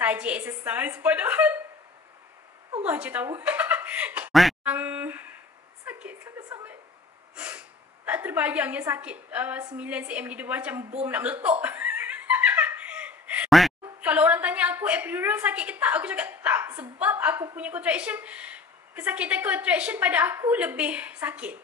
saja exercise, padahal Allah je tahu. Sakit sangat-sangat. Tak terbayang yang sakit 9 cm di depan, macam bom nak meletup. Kalau orang tanya aku epidural sakit ke tak, aku cakap tak. Sebab aku punya contraction, kesakitan contraction pada aku lebih sakit.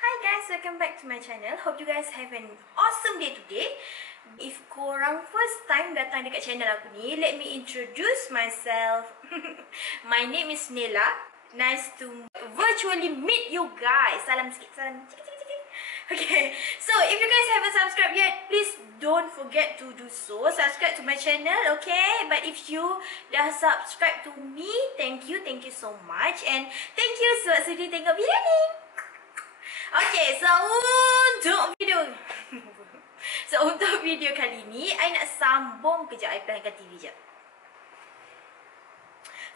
Hi guys, welcome back to my channel. Hope you guys have an awesome day today. If korang first time datang dekat channel aku ni, let me introduce myself. My name is Nela. Nice to virtually meet you guys. Salam sikit, salam sikit. Okay, so if you guys haven't subscribed yet, please don't forget to do so. Subscribe to my channel, okay? But if you dah subscribe to me, thank you so much. And thank you sebab sudi tengok video ni. Okay, so untuk video kali ni, I nak sambung kejap. I pelahkan TV jap.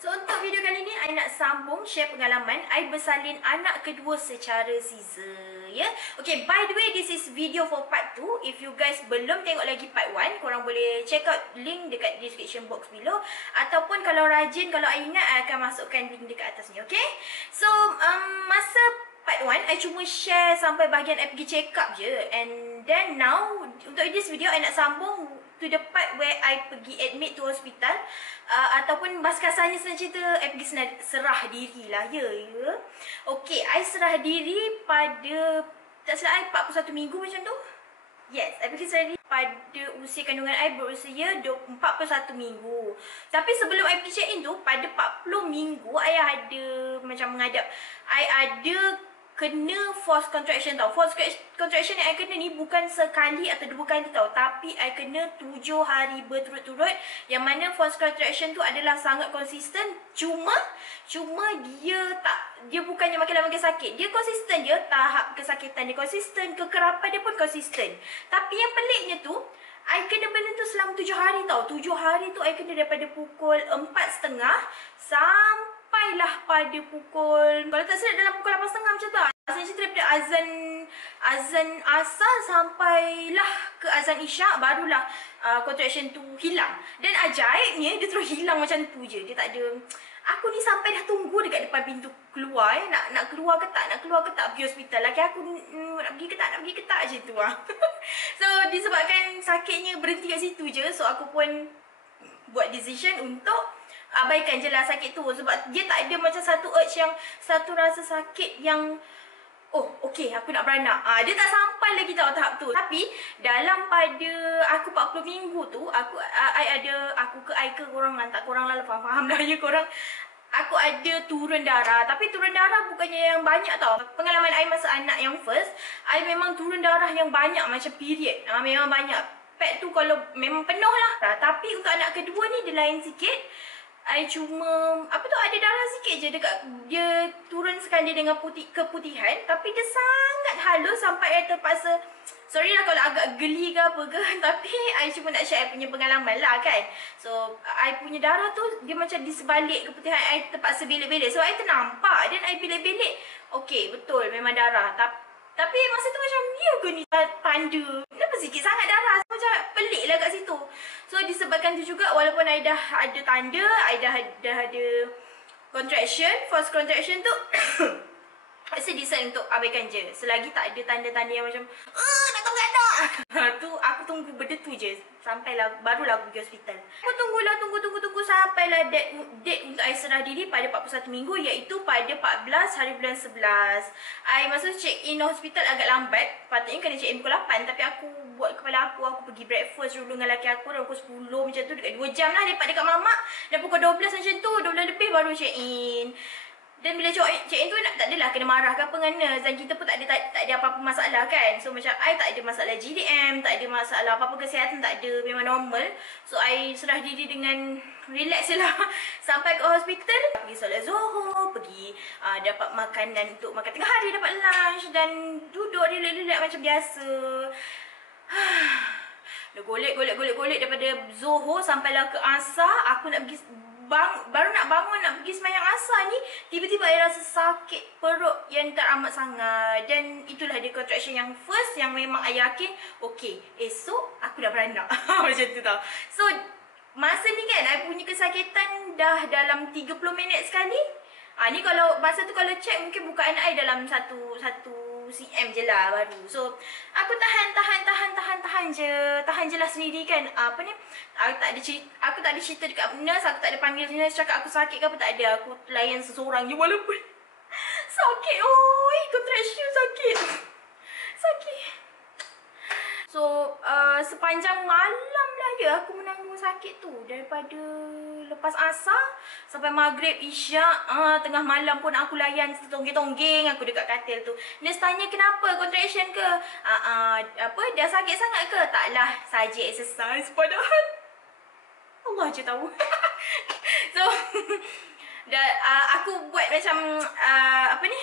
So untuk video kali ni, I nak sambung share pengalaman I bersalin anak kedua secara caesar, ya. Okay, by the way, this is video for part 2. If you guys belum tengok lagi part 1, korang boleh check out link dekat description box below. Ataupun kalau rajin, kalau I ingat, I akan masukkan link dekat atas ni, okay? So, masa part 1, I cuma share sampai bahagian I pergi check up je. And then now, untuk this video, I nak sambung to the part where I pergi admit to hospital. Ataupun bahasa kasarnya senang cerita, I pergi serah diri lah, ya. Okay, I serah diri pada, tak salah I, 41 minggu macam tu. Yes, I pergi serah diri pada usia kandungan I berusia 41 minggu. Tapi sebelum I pergi check in tu, pada 40 minggu, I ada macam menghadap, I ada kena force contraction tau. Force contraction yang I kena ni bukan sekali atau 2 kali tau, tapi I kena 7 hari berturut-turut. Yang mana force contraction tu adalah sangat konsisten. Cuma dia bukannya makin lama makin sakit. Dia konsisten, dia tahap kesakitan dia konsisten, kekerapan dia pun konsisten. Tapi yang peliknya tu, I kena benda tu selama 7 hari tau. 7 hari tu I kena daripada pukul 4.30 sampailah pada pukul, kalau tak silap dalam pukul 8.30 macam tu lah. Asalnya cerita daripada azan asar sampailah ke azan isyak, barulah contraction tu hilang. Dan ajaibnya dia terus hilang macam tu je. Dia tak ada. Aku ni sampai dah tunggu dekat depan pintu keluar, nak keluar ke tak, pergi hospital. Laki aku nak pergi ke tak je tu lah. So disebabkan sakitnya berhenti kat situ je, so aku pun buat decision untuk abaikan je lah sakit tu. Sebab dia tak ada macam satu urge yang, satu rasa sakit yang, oh okey aku nak beranak. Dia tak sampai lagi tau tahap tu. Tapi dalam pada aku 40 minggu tu, aku korang tak korang lah faham dah ya korang. Aku ada turun darah. Tapi turun darah bukannya yang banyak tau. Pengalaman I masa anak yang first, I memang turun darah yang banyak macam period. Memang banyak. Pad tu kalau memang penuh lah. Tapi untuk anak kedua ni dia lain sikit. I cuma, ada darah sikit je dekat, dia turun sekali dengan keputihan. Tapi dia sangat halus sampai I terpaksa, sorry lah kalau agak geli ke apa ke, tapi I cuma nak share I punya pengalaman lah kan. So, I punya darah tu, dia macam di sebalik keputihan, I terpaksa belik-belik. So, I ternampak dan I belik-belik. Okay, betul memang darah. Tapi masa tu macam, ya ke ni tanda? Kenapa sikit sangat darah? Macam pelik lah kat situ. So disebabkan tu juga, walaupun I dah ada tanda, I dah ada contraction, force contraction tu, saya decide untuk abaikan je. Selagi tak ada tanda-tanda yang macam, nak tahu tak nak. Tu aku tunggu benda tu je. Sampailah, barulah aku pergi hospital. Aku tunggu sampailah date untuk I serah diri pada 41 minggu, iaitu pada 14 hari bulan 11. I masa check in hospital agak lambat. Patutnya kena check in pukul 8, tapi aku buat kepala aku pergi breakfast dulu dengan lelaki aku dalam pukul 10 macam tu, dekat 2 jam lah dekat mamak. Dan pukul 12 macam tu, 12 lebih baru check in. Dan bila check in tu tak adalah kena marah ke apa ngana. Dan kita pun tak ada apa-apa masalah kan. So macam I tak ada masalah GDM, tak ada masalah apa-apa kesihatan, tak ada, memang normal. So I serah diri dengan relax je lah. Sampai ke hospital, pergi solat Zuhur, pergi dapat makanan untuk makan tengah hari, dapat lunch. Dan duduk relax-relax macam biasa. Dah golek daripada Zuhur sampailah ke Asar. Aku nak pergi baru nak bangun nak pergi sembahyang asar ni, tiba-tiba I rasa sakit perut yang tak amat sangat. Dan itulah dia contraction yang first yang memang I yakin okay, esok aku dah beranak. Macam tu tau. So masa ni kan I punya kesakitan dah dalam 30 minit sekali. Ni kalau masa tu kalau check mungkin bukaan I dalam 1 cm je lah baru. So aku tahan je lah sendiri kan. Apa ni, aku tak ada cerita dekat nurse, aku tak ada panggil nurse cakap aku sakit ke apa, tak ada. Aku layan seseorang je walaupun sakit. Oi, contraction sakit. So sepanjang malam lah ya aku menanggung sakit tu. Daripada lepas asar sampai maghrib, isyak, tengah malam pun aku layan tonggeng-tonggeng aku dekat katil tu. Nurse tanya kenapa, contraction ke? Apa, dah sakit sangat ke? Taklah, saja exercise. Padahal Allah je tahu. So aku buat macam apa ni,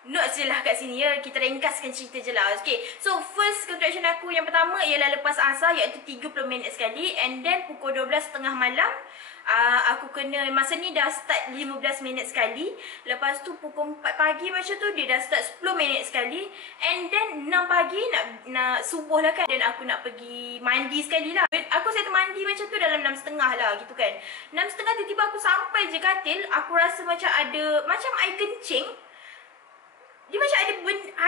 notes je lah kat sini ya. Kita ringkaskan cerita je lah. Okay, so first contraction aku yang pertama ialah lepas asar, iaitu 30 minit sekali. And then pukul 12 tengah malam aku kena, masa ni dah start 15 minit sekali. Lepas tu pukul 4 pagi macam tu dia dah start 10 minit sekali. And then 6 pagi nak subuh lah kan. Dan aku nak pergi mandi sekali lah. Aku set mandi macam tu dalam 6.30 lah gitu kan. 6.30 tiba-tiba aku sampai je katil. Aku rasa macam ada, macam air kencing. Dia macam ada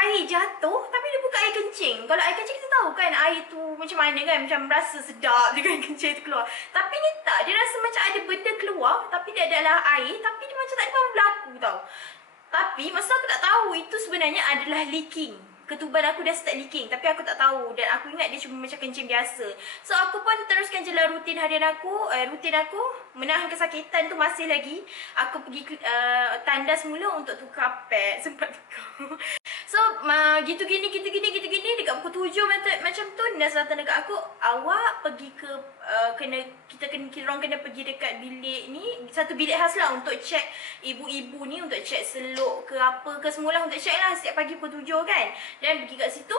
air jatuh, tapi dia bukan air kencing. Kalau air kencing kita tahu kan air tu macam mana kan, macam rasa sedap je kan kencing tu keluar. Tapi ni tak, dia rasa macam ada benda keluar, tapi dia adalah air, tapi dia macam tak ada apa-apa berlaku tau. Tapi masa aku tak tahu itu sebenarnya adalah leaking. Ketuban aku dah start leaking, tapi aku tak tahu. Dan aku ingat dia cuma macam kencing biasa. So aku pun teruskan je lah rutin harian aku. Rutin aku menahan kesakitan tu masih lagi. Aku pergi tandas mula untuk tukar pad. Sempat tukar. So gitu gini dekat pukul 7 macam tu nurse datang dekat aku, awak pergi ke kita orang kena pergi dekat bilik ni, satu bilik khas lah untuk check ibu-ibu ni, untuk check seluk ke apa ke semualah, untuk check lah setiap pagi pukul 7 kan. Dan pergi kat situ,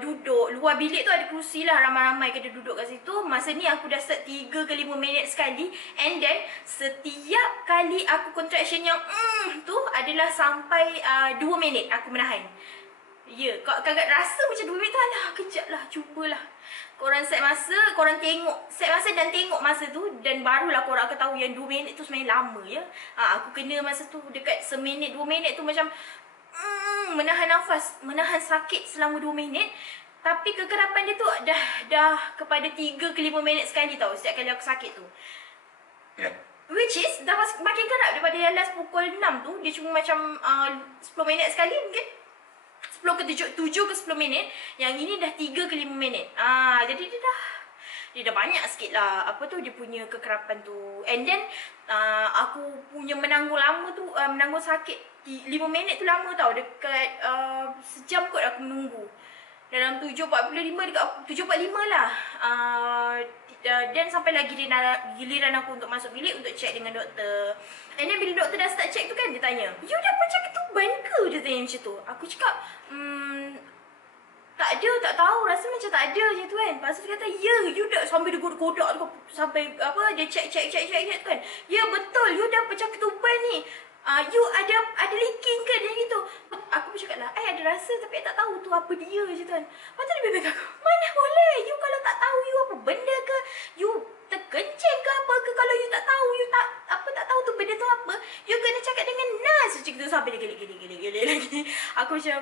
duduk luar bilik tu ada kerusi lah, ramai-ramai kena duduk kat situ. Masa ni aku dah start 3 ke 5 minit sekali. And then setiap kali aku contraction yang tu adalah sampai 2 minit aku menahan. Ya, kadang rasa macam 2 minit tu, alah kejap lah, cubalah. Korang set masa, korang tengok set masa dan tengok masa tu, dan barulah korang akan tahu yang 2 minit tu sebenarnya lama ya. Aku kena masa tu dekat seminit 2 minit tu macam menahan nafas, menahan sakit selama 2 minit. Tapi kekerapan dia tu dah kepada 3 ke 5 minit sekali tau setiap kali aku sakit tu. Which is dah makin kerap daripada yang last pukul 6 tu. Dia cuma macam 10 minit sekali mungkin, 10 ke 7 ke 10 minit. Yang ini dah 3 ke 5 minit. Jadi dia dah banyak sikit lah apa tu, dia punya kekerapan tu. And then aku punya menanggung lama tu, menanggung sakit 5 minit tu lama tau. Dekat sejam kot aku menunggu. Dalam 7.45 dekat 7.45 lah. Dan sampai lagi giliran aku untuk masuk bilik untuk check dengan doktor. And then bila doktor dah start check tu kan, dia tanya, "You dah pecah ketuban ke?" Dia tanya macam tu. Aku cakap, tak ada, tak tahu, rasa macam tak ada je tu kan. Lepas tu dia kata, "Ya, you dah," sampai dia godak tu, sampai apa, dia check tu kan. "Ya betul, you dah pecah ketuban ni. You ada leaking ke?" Dia gitu. Aku pun cakap lah, "I ada rasa tapi I tak tahu tu apa dia je kan." Lepas tu dia bebek aku, "Mana boleh, you kalau tak tahu you apa benda ke, you terkencing ke apa ke, kalau you tak tahu, you tak tahu tu benda tu apa, you kena cakap dengan nurse." Macam tu sampai dia gelik lagi. Aku macam,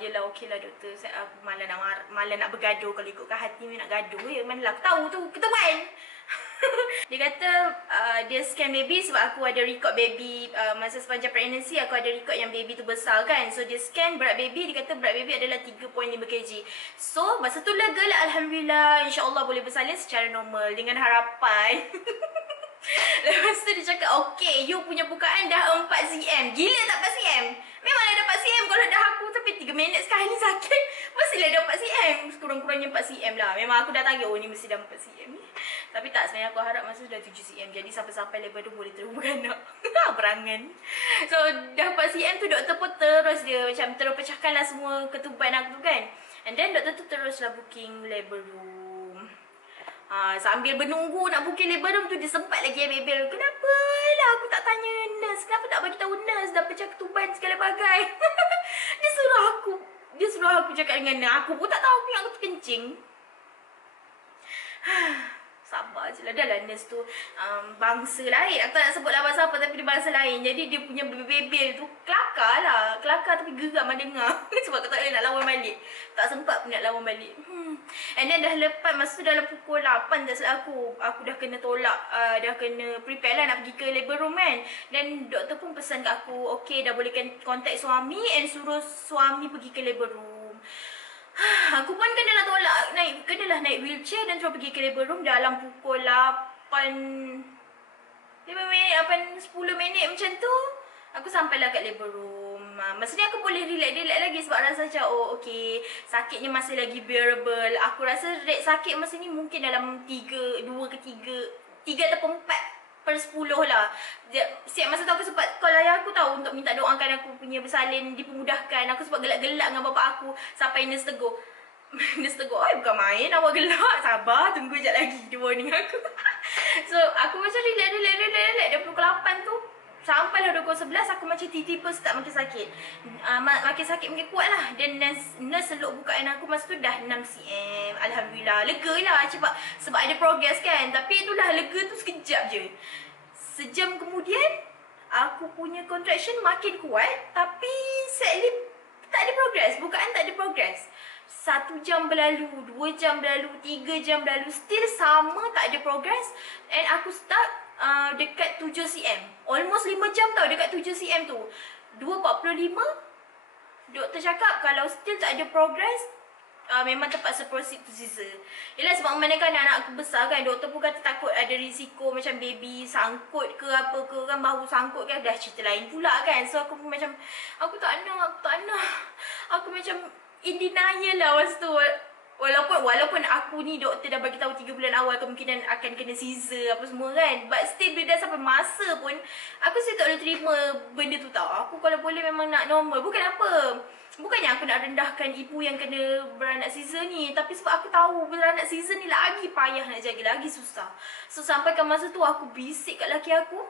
yelah okey lah doktor, aku malah nak bergaduh. Kalau ikutkan hati ni nak gaduh ya, manalah aku tahu tu ketuban. Dia kata dia scan baby sebab aku ada record baby masa sepanjang pregnancy, aku ada record yang baby tu besar kan. So dia scan berat baby, dia kata berat baby adalah 3.5 kg. So masa tu lega lah, alhamdulillah, insyaAllah boleh bersalin secara normal dengan harapan. Lepas tu dia cakap, "Okay, you punya bukaan dah 4 cm. Gila tak 4 cm? Memang dah 4 cm kalau dah aku sampai 3 minit sekali sakit. Mestilah dah 4 cm. Kurang-kurangnya 4 cm lah. Memang aku dah target, oh ni mesti dah 4 cm ni." Tapi tak, sebenarnya aku harap masa tu dah 7 cm. Jadi sampai-sampai level tu boleh terus beranak. Berangan. So dah 4 cm tu doktor pun terus dia macam terus pecahkanlah semua ketuban aku tu kan. And then doktor tu teruslah booking labor room. Sambil menunggu nak booking labor room tu, dia sempat lagi bebel. Kenapa lah aku tak tanya nurse? Kenapa tak bagi tahu nurse? Dah pecah ketuban segala bagai. Dia suruh aku cakap dengan nurse. Aku pun tak tahu aku yang terkencing. Sabar je lah. Dah lah nurse tu bangsa lain. Aku tak nak sebut lah bahasa apa, tapi dia bangsa lain. Jadi dia punya bebel tu kelakar lah. Kelakar tapi geram dengar. Sebab aku tak boleh nak lawan balik. Tak sempat pun nak lawan balik. And then dah lepas, masa tu dalam pukul 8 tak silap aku dah kena tolak, dah kena prepare lah nak pergi ke labor room kan. Dan doktor pun pesan kat aku, okay dah bolehkan contact suami and suruh suami pergi ke labor room. Aku pun kenalah naik wheelchair dan terus pergi ke labor room dalam pukul 8 10 minit macam tu. Aku sampailah kat labor room. Masa ni aku boleh relax lagi sebab rasa macam okay, sakitnya masih lagi bearable. Aku rasa rate sakit masa ni mungkin dalam 2 ke 3 ataupun 4/10 lah. Siap masa tu aku sempat call ayah aku tahu untuk minta doakan aku punya bersalin dipermudahkan. Aku sempat gelak-gelak dengan bapak aku sampai nurse tegur. Nurse tegur, bukan main awak gelak. Sabar, tunggu sekejap lagi, dia warning aku. So aku macam relax dari pukul 8 tu sampailah pukul 11 aku macam tiba-tiba start makin sakit. Makin sakit makin kuat lah. Dan nurse seluk bukaan aku masa tu dah 6 cm. Alhamdulillah, lega lah sebab ada progress kan. Tapi itulah, lega tu sekejap je. Sejam kemudian aku punya contraction makin kuat, tapi sadly tak ada progress. Bukaan tak ada progress. 1 jam berlalu, 2 jam berlalu, 3 jam berlalu, still sama, tak ada progress. And aku start dekat 7 cm. Almost 5 jam tau dekat 7 cm tu. 2.45 doktor cakap kalau still tak ada progress, memang terpaksa proceed to Caesar. Yelah sebab memandangkan anak aku besar kan, doktor pun kata takut ada risiko macam baby sangkut ke apa ke kan, bahu sangkut kan, dah cerita lain pula kan. So aku pun macam aku tak nak. Aku macam in denial lah masa tu. Walaupun aku ni doktor dah bagi tahu 3 bulan awal kemungkinan akan kena Caesar apa semua kan, but still bila dah sampai masa pun aku still tak boleh terima benda tu tau. Aku kalau boleh memang nak normal. Bukannya aku nak rendahkan ibu yang kena beranak Caesar ni, tapi sebab aku tahu beranak Caesar ni lagi payah nak jaga, lagi susah. So sampai ke masa tu aku bisik kat lelaki aku.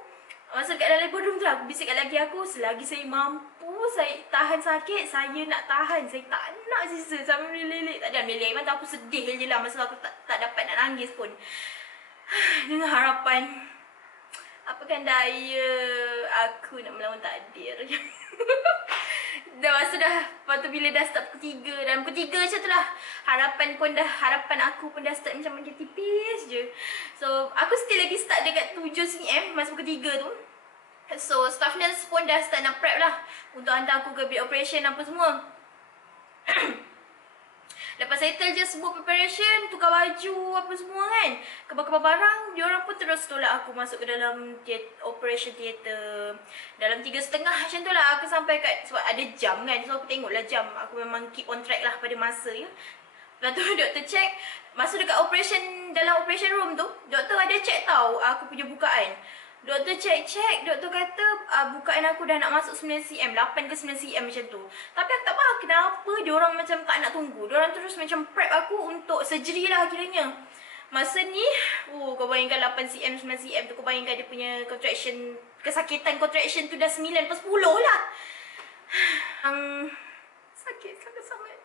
Masa kat dalam labor room tu aku bisik kat lelaki aku, selagi saya mampu, saya tahan sakit, saya nak tahan. Saya tak nak Caesar sampai meleleh. Tak ada meleleh, memang aku sedih je lah masa aku tak dapat nak nangis pun. Dengan harapan, apakan daya aku nak melawan takdir. Lepas tu bila dah start pukul 3, dan pukul 3 macam tu lah, harapan aku pun dah start macam tipis je. So aku still lagi start dekat 7 cm masa pukul 3 tu. So staff nurse pun dah start nak prep lah untuk hantar aku ke bilik operation apa semua. Lepas settle je semua preparation, tukar baju apa semua kan, kebar-kebar barang, diorang pun terus tolak aku masuk ke dalam operation theater. Dalam 3.30 macam tu lah aku sampai kat, sebab ada jam kan, so aku tengok lah jam. Aku memang keep on track lah pada masa ya. Lepas tu doktor check, masa dekat dalam operation room tu, doktor ada check tau aku punya bukaan. Doktor check, doktor kata bukaan aku dah nak masuk 9 cm, 8 ke 9 cm macam tu. Tapi aku tak faham kenapa diorang macam tak nak tunggu. Diorang terus macam prep aku untuk surgery lah kiranya. Masa ni, kau bayangkan 8 cm, 9 cm tu, kau bayangkan dia punya contraction, kesakitan contraction tu dah 9/10 lah. Sakit sangat-sangat.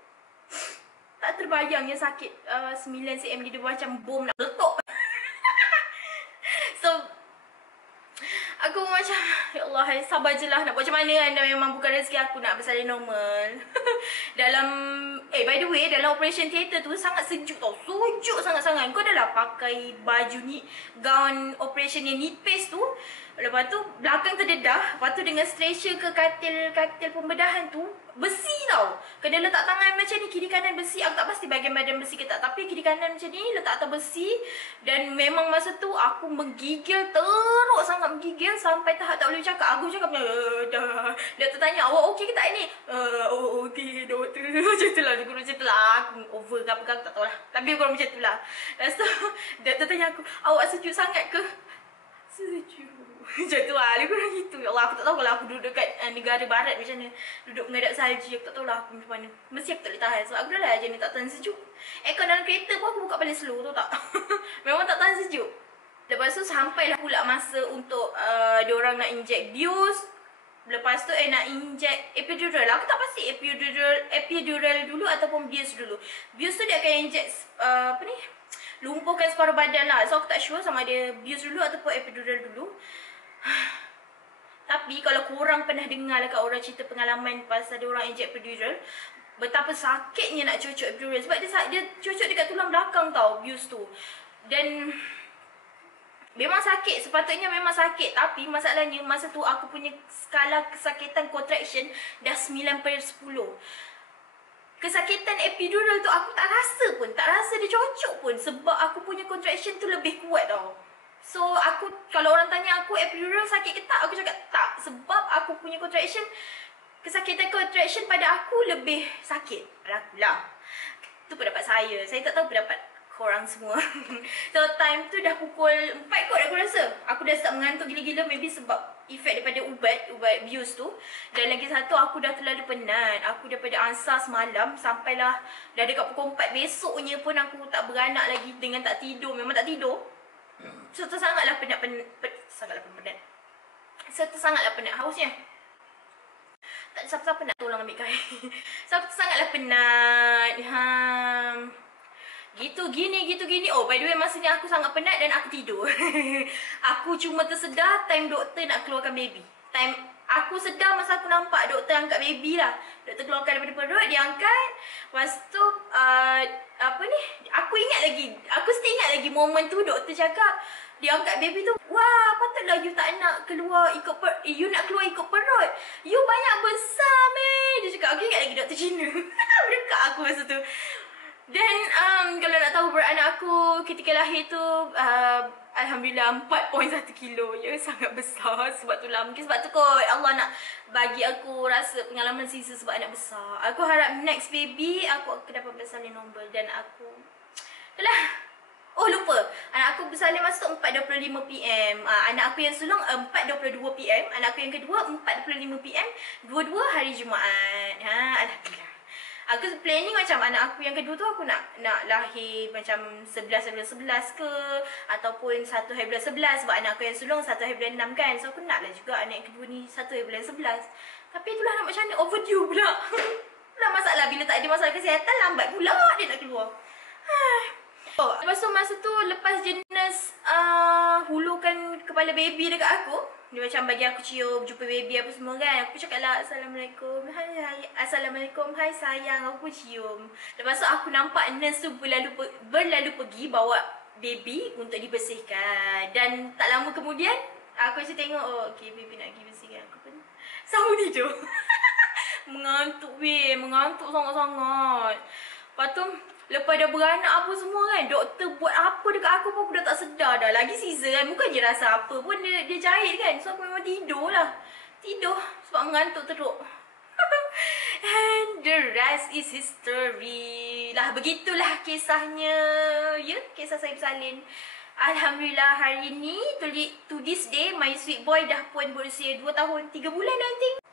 Tak terbayang yang sakit 9 cm dia macam bom nak meletup. So aku macam, ya Allah, sabar je lah, nak buat macam mana kan. Dah memang bukan rezeki aku nak bersalin normal. By the way, dalam operation theater tu sangat sejuk tau. Sejuk sangat-sangat. Kau dah lah pakai baju ni, gown operation yang nipis tu. Lepas tu belakang terdedah. Lepas tu dengan stretcher ke katil pembedahan tu besi tau. Kena letak tangan macam ni, kiri kanan besi. Aku tak pasti bahagian badan besi ke tak, tapi kiri kanan macam ni letak atas besi. Dan memang masa tu aku menggigil, teruk sangat menggigil sampai tahap tak boleh cakap. Aku cakap dah. Doktor tanya, awak okey ke tak ni? Okey doktor. Macam tu lah. Aku over ke apa ke aku tak tahu lah. Tapi kurang macam tu lah. Lepas tu doktor tanya aku, awak sejuk sangat ke? Sejuk. Macam tu lah, lebih kurang gitu. Ya Allah, aku tak tahu kalau aku duduk dekat negara barat macam mana. Duduk menghadap salji, aku tak tahu lah aku macam mana. Mesti aku tak boleh tahan. So aku dah lah jenis tak tahan sejuk. Aircon dalam kereta pun aku buka paling slow, tahu tak? Memang tak tahan sejuk. Lepas tu sampailah pula masa untuk diorang nak inject bius. Lepas tu nak inject epidural. Aku tak pasti epidural dulu ataupun bius dulu. Bius tu dia akan inject apa ni? Lumpuhkan separuh badan lah. So aku tak sure sama ada bius dulu ataupun epidural dulu. Tapi kalau korang pernah dengar lah kat orang cerita pengalaman pasal dia orang inject epidural, betapa sakitnya nak cucuk epidural. Sebab dia cucuk dekat tulang belakang tau, bius tu. Dan memang sakit, sepatutnya memang sakit. Tapi masalahnya masa tu aku punya skala kesakitan contraction dah 9/10. Kesakitan epidural tu aku tak rasa pun, tak rasa dia cocok pun. Sebab aku punya contraction tu lebih kuat tau. So aku, kalau orang tanya aku epidural sakit ke tak, aku cakap tak. Sebab aku punya contraction, kesakitan contraction pada aku lebih sakit pada aku lah. Itu pendapat saya. Saya tak tahu pendapat korang semua. So time tu dah pukul 4 kot aku rasa. Aku dah start mengantuk gila-gila, maybe sebab efek daripada ubat bius tu. Dan lagi satu, aku dah terlalu penat. Aku daripada ansar semalam sampailah dah dekat pukul 4 besoknya pun aku tak beranak lagi dengan tak tidur. Memang tak tidur. So sangatlah penat. Sangatlah penat hausnya. Tak ada siapa-siapa nak tolong ambil kain. So sangatlah penat. Gitu gini. Oh, by the way, masa ni aku sangat penat dan aku tidur. Aku cuma tersedar time doktor nak keluarkan baby. Time aku sedar masa aku nampak doktor angkat baby lah. Doktor keluarkan daripada perut, dia angkat. Lepas tu apa ni? Aku still ingat lagi momen tu doktor cakap dia angkat baby tu. Wah, patutlah you tak nak keluar ikut you nak keluar ikut perut. You banyak besar, meh. Dia cakap, aku ingat lagi doktor Cina. Dekat aku masa tu. Dan kalau nak tahu berat anak aku ketika lahir tu, Alhamdulillah 4.1 kilo. Ya, sangat besar. Sebab tu lah, mungkin sebab tu kot Allah nak bagi aku rasa pengalaman sisa sebab anak besar. Aku harap next baby aku dapat bersalin normal. Dan aku itulah. Oh, lupa, anak aku bersalin masa tu 4.25 PM. Anak aku yang sulung 4.22 PM. Anak aku yang kedua 4.25 PM. Dua-dua hari Jumaat. Alhamdulillah. Aku planning macam anak aku yang kedua tu aku nak lahir macam 11 ke, ataupun 1 hari bulan 11. Sebab anak aku yang sulung 1 hari bulan 6 kan. So aku nak lah juga anak yang kedua ni 1 hari bulan 11. Tapi itulah nak macam mana, overdue pula. Itulah masalah, bila tak ada masalah kesihatan lambat pula dia nak keluar. Oh, lepas tu masa tu lepas je nurse hulurkan kepala baby dekat aku, dia macam bagi aku cium, jumpa baby apa semua kan. Aku cakap lah, Assalamualaikum. Hai, Assalamualaikum. Hai sayang, aku pun cium. Lepas tu aku nampak nurse tu berlalu pergi bawa baby untuk dibersihkan. Dan tak lama kemudian aku macam tengok, oh okay, baby nak pergi bersihkan. Aku pun sambung tidur. Mengantuk sangat-sangat. Lepas tu lepas dah beranak apa semua kan, doktor buat apa dekat aku pun aku dah tak sedar dah. Lagi Caesar kan, bukannya rasa apa pun dia jahit kan. So aku memang tidur lah. Tidur sebab mengantuk teruk. And the rest is history. Lah begitulah kisahnya. Ya, kisah saya bersalin. Alhamdulillah hari ni, to this day, my sweet boy dah pun berusia 2 tahun 3 bulan nanti.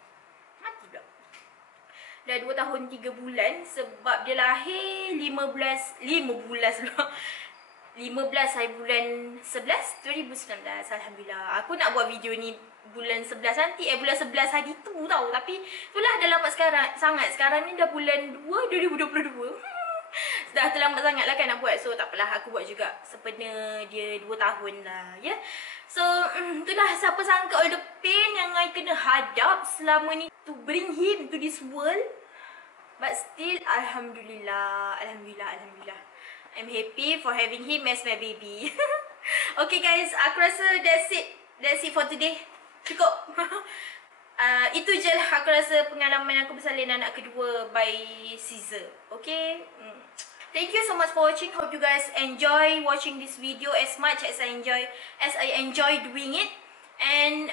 Dah 2 tahun 3 bulan sebab dia lahir 15 hari bulan 11 2019. Alhamdulillah. Aku nak buat video ni bulan 11 nanti, bulan 11 hari tu tau. Tapi itulah dah lambat sangat. Sekarang ni dah bulan 2 2022. Dah terlambat sangat lah kan nak buat. So tak apalah, aku buat juga sempena dia 2 tahun lah ya. So itulah, siapa sangka all the pain yang I kena hadap selama ni to bring him to this world. But still, Alhamdulillah. I'm happy for having him as my baby. Okay guys, aku rasa that's it for today. Cukup. Itu je lah aku rasa pengalaman aku bersalin anak kedua by Caesar. Okay. Thank you so much for watching. Hope you guys enjoy watching this video as much as I enjoy doing it. And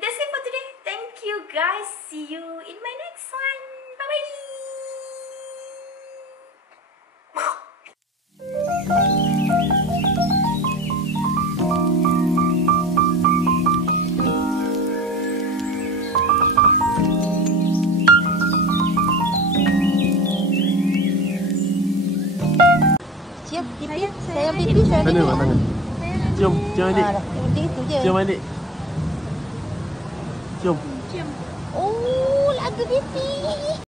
that's it for today. Thank you guys. See you in my next one. Bye bye. Mana mak tangan? Cium, cium adik. Penting itu je. Cium adik. Cium. Cium. Oh, lagu Betty.